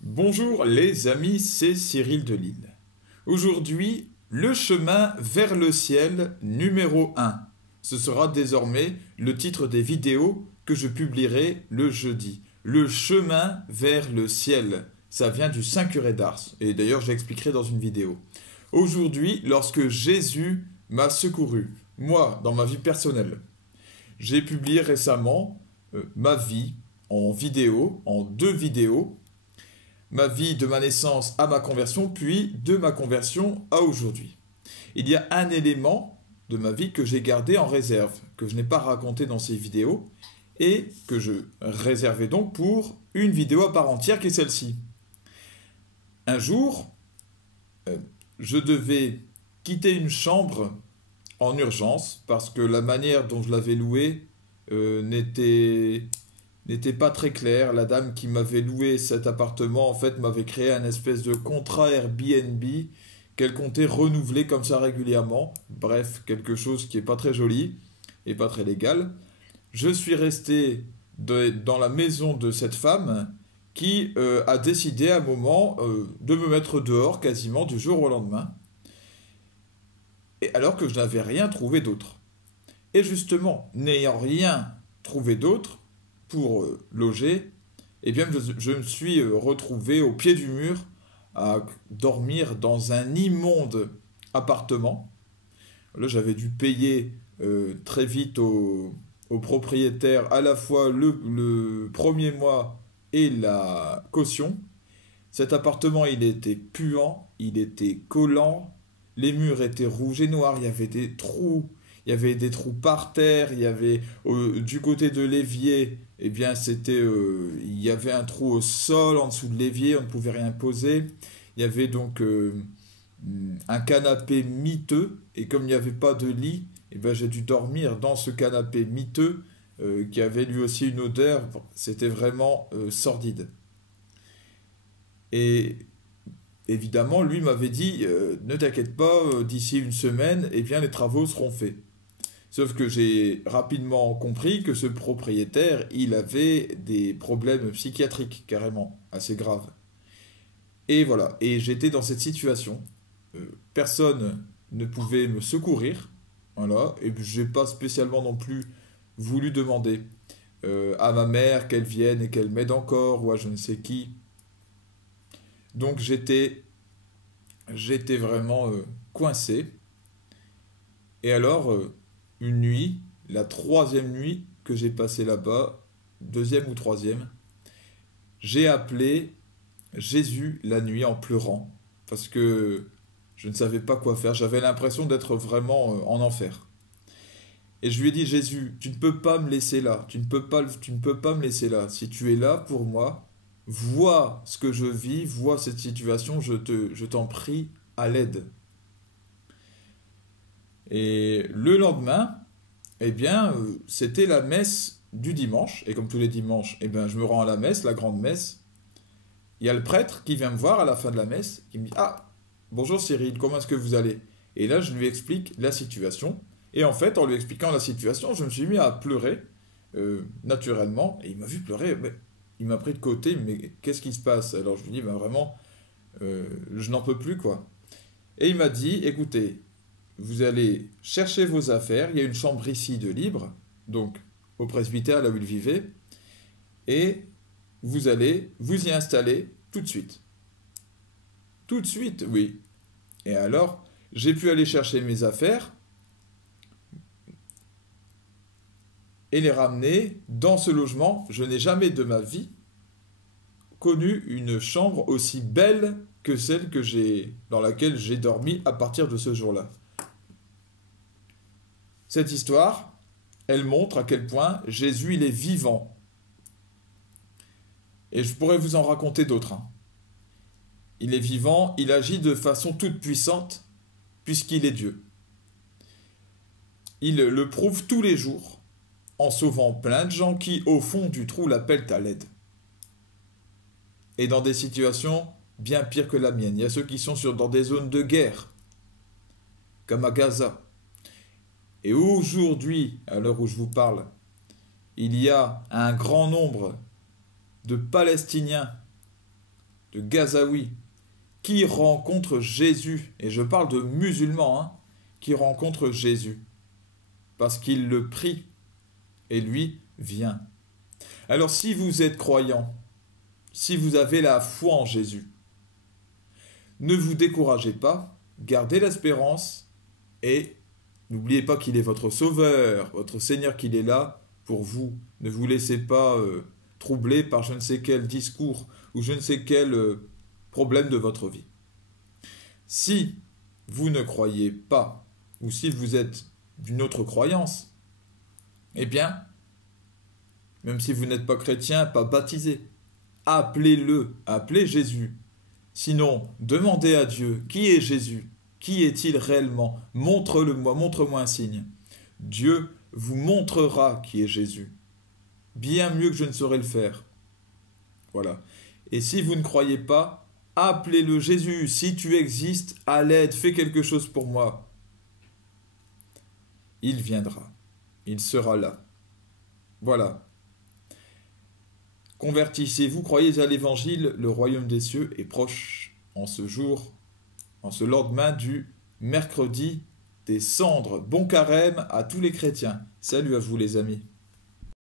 Bonjour les amis, c'est Cyril de Lille. Aujourd'hui, le chemin vers le ciel numéro 1. Ce sera désormais le titre des vidéos que je publierai le jeudi. Le chemin vers le ciel. Ça vient du Saint-Curé d'Ars. Et d'ailleurs, j'expliquerai dans une vidéo. Aujourd'hui, lorsque Jésus m'a secouru, moi, dans ma vie personnelle, j'ai publié récemment ma vie en vidéo, en 2 vidéos, ma vie de ma naissance à ma conversion, puis de ma conversion à aujourd'hui. Il y a un élément de ma vie que j'ai gardé en réserve, que je n'ai pas raconté dans ces vidéos, et que je réservais donc pour une vidéo à part entière qui est celle-ci. Un jour, je devais quitter une chambre en urgence parce que la manière dont je l'avais louée n'était pas très claire. La dame qui m'avait loué cet appartement, en fait, m'avait créé un espèce de contrat Airbnb qu'elle comptait renouveler comme ça régulièrement. Bref, quelque chose qui est pas très joli et pas très légal. Je suis resté dans la maison de cette femme qui a décidé à un moment de me mettre dehors quasiment du jour au lendemain, et alors que je n'avais rien trouvé d'autre. Et justement, n'ayant rien trouvé d'autre pour loger, eh bien je me suis retrouvé au pied du mur à dormir dans un immonde appartement. Là, j'avais dû payer très vite au propriétaire à la fois le premier mois et la caution. Cet appartement, il était puant, il était collant, les murs étaient rouges et noirs, il y avait des trous, il y avait des trous par terre, il y avait du côté de l'évier, eh bien il y avait un trou au sol en dessous de l'évier, on ne pouvait rien poser. Il y avait donc un canapé miteux, et comme il n'y avait pas de lit, eh ben, j'ai dû dormir dans ce canapé miteux qui avait lui aussi une odeur. Bon, c'était vraiment sordide. Et évidemment, lui m'avait dit ne t'inquiète pas, d'ici une semaine, eh bien, les travaux seront faits. Sauf que j'ai rapidement compris que ce propriétaire, il avait des problèmes psychiatriques carrément assez graves. Et voilà, et j'étais dans cette situation. Personne ne pouvait me secourir, voilà, et j'ai pas spécialement non plus voulu demander à ma mère qu'elle vienne et qu'elle m'aide encore, ou à je ne sais qui. Donc j'étais vraiment coincé. Et alors, une nuit, la troisième nuit que j'ai passée là-bas, deuxième ou troisième, j'ai appelé Jésus la nuit en pleurant, parce que je ne savais pas quoi faire. J'avais l'impression d'être vraiment en enfer. Et je lui ai dit, Jésus, tu ne peux pas me laisser là. Tu ne peux pas me laisser là. Si tu es là pour moi, vois ce que je vis, vois cette situation, je t'en prie, à l'aide. Et le lendemain, eh bien, c'était la messe du dimanche. Et comme tous les dimanches, eh bien, je me rends à la messe, la grande messe. Il y a le prêtre qui vient me voir à la fin de la messe, qui me dit, ah, bonjour Cyril, comment est-ce que vous allez? Et là, je lui explique la situation. Et en fait, en lui expliquant la situation, je me suis mis à pleurer, naturellement. Et il m'a vu pleurer, mais il m'a pris de côté, mais qu'est-ce qui se passe? Alors je lui dis, ben vraiment, je n'en peux plus, quoi. Et il m'a dit, écoutez, vous allez chercher vos affaires, il y a une chambre ici de libre, donc au presbytère, là où il vivait, et vous allez vous y installer tout de suite. Tout de suite, oui. Et alors, j'ai pu aller chercher mes affaires et les ramener dans ce logement. Je n'ai jamais de ma vie connu une chambre aussi belle que celle dans laquelle j'ai dormi à partir de ce jour-là. Cette histoire, elle montre à quel point Jésus, il est vivant. Et je pourrais vous en raconter d'autres, hein. Il est vivant, il agit de façon toute puissante, puisqu'il est Dieu. Il le prouve tous les jours, en sauvant plein de gens qui, au fond du trou, l'appellent à l'aide. Et dans des situations bien pires que la mienne. Il y a ceux qui sont dans des zones de guerre, comme à Gaza. Et aujourd'hui, à l'heure où je vous parle, il y a un grand nombre de Palestiniens, de Gazaoui, qui rencontrent Jésus, et je parle de musulmans, hein, qui rencontrent Jésus, parce qu'il le prie, et lui vient. Alors si vous êtes croyant, si vous avez la foi en Jésus, ne vous découragez pas, gardez l'espérance, et n'oubliez pas qu'il est votre sauveur, votre Seigneur, qu'il est là pour vous. Ne vous laissez pas troubler par je ne sais quel discours ou je ne sais quel problème de votre vie. Si vous ne croyez pas, ou si vous êtes d'une autre croyance, eh bien, même si vous n'êtes pas chrétien, pas baptisé, appelez-le, appelez Jésus. Sinon, demandez à Dieu, qui est Jésus? Qui est-il réellement? Montre-le-moi, montre-moi un signe. Dieu vous montrera qui est Jésus. Bien mieux que je ne saurais le faire. Voilà. Et si vous ne croyez pas, appelez-le Jésus. Si tu existes, à l'aide, fais quelque chose pour moi. Il viendra. Il sera là. Voilà. Convertissez-vous, croyez à l'évangile, le royaume des cieux est proche. En ce jour, en ce lendemain du mercredi des cendres. Bon carême à tous les chrétiens. Salut à vous les amis.